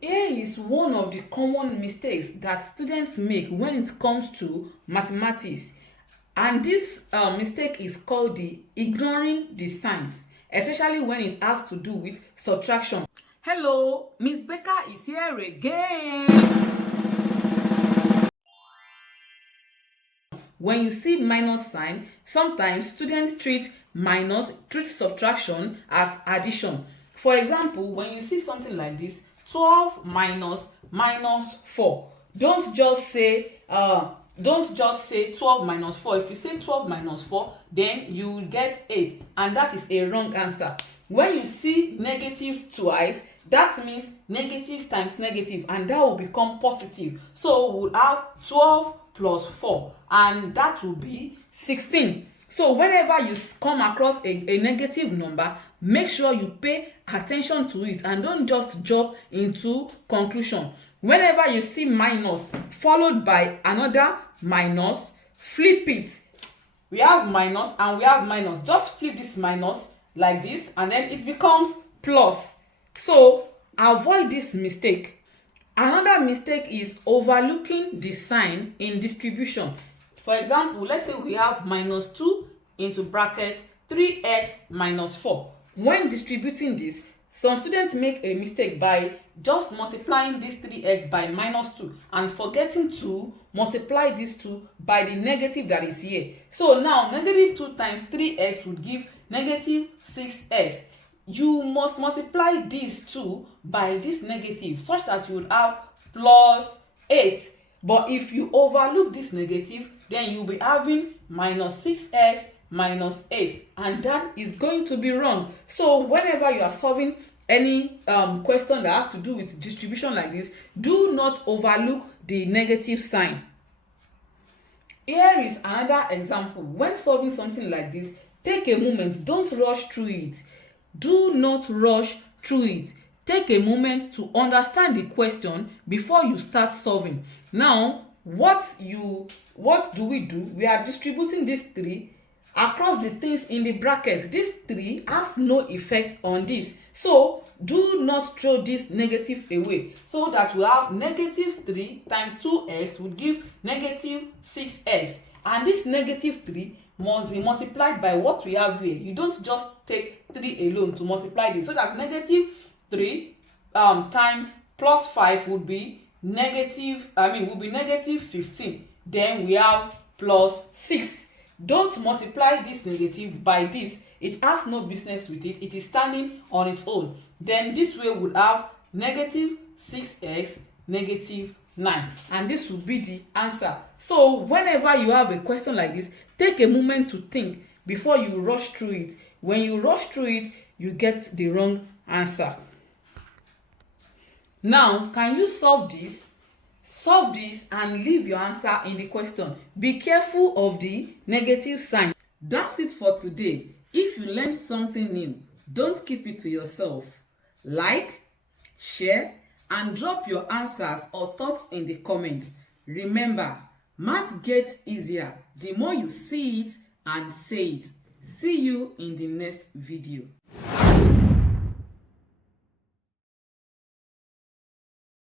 Here is one of the common mistakes that students make when it comes to mathematics, and this mistake is called the ignoring the signs, especially when it has to do with subtraction. Hello, Miss Becca is here again. When you see minus sign, sometimes students treat subtraction as addition. For example, when you see something like this, 12 minus 4, don't just say 12 minus 4. If you say 12 minus 4, then you will get 8, and that is a wrong answer. When you see negative twice, that means negative times negative, and that will become positive. So we'll have 12 plus 4, and that will be 16. So whenever you come across a negative number, make sure you pay attention to it and don't just jump into conclusion. Whenever you see minus followed by another minus, flip it. We have minus and we have minus. Just flip this minus like this, and then it becomes plus. So avoid this mistake. Another mistake is overlooking the sign in distribution. For example, let's say we have minus 2 into bracket 3x minus 4. When distributing this, some students make a mistake by just multiplying this 3x by minus 2 and forgetting to multiply this 2 by the negative that is here. So now negative 2 times 3x would give negative 6x. You must multiply this 2 by this negative such that you would have plus 8. But if you overlook this negative, then you'll be having minus 6x minus 8, and that is going to be wrong. So whenever you are solving any question that has to do with distribution like this, do not overlook the negative sign. Here is another example. When solving something like this, take a moment. Don't rush through it. Do not rush through it. Take a moment to understand the question before you start solving. Now, what do? We are distributing this 3 across the things in the brackets. This 3 has no effect on this. So do not throw this negative away, so that we have negative 3 times 2x would give negative 6x. And this negative 3 must be multiplied by what we have here. You don't just take 3 alone to multiply this. So that negative 3 times plus 5 would be negative 15. Then we have plus 6. Don't multiply this negative by this. It has no business with it. It is standing on its own. Then this way would have negative 6x negative 9, and this will be the answer. So whenever you have a question like this, take a moment to think before you rush through it. When you rush through it, you get the wrong answer. Now, can you solve this? Solve this and leave your answer in the question. Be careful of the negative sign. That's it for today. If you learned something new, don't keep it to yourself. Like, share, and drop your answers or thoughts in the comments. Remember, math gets easier the more you see it and say it. See you in the next video.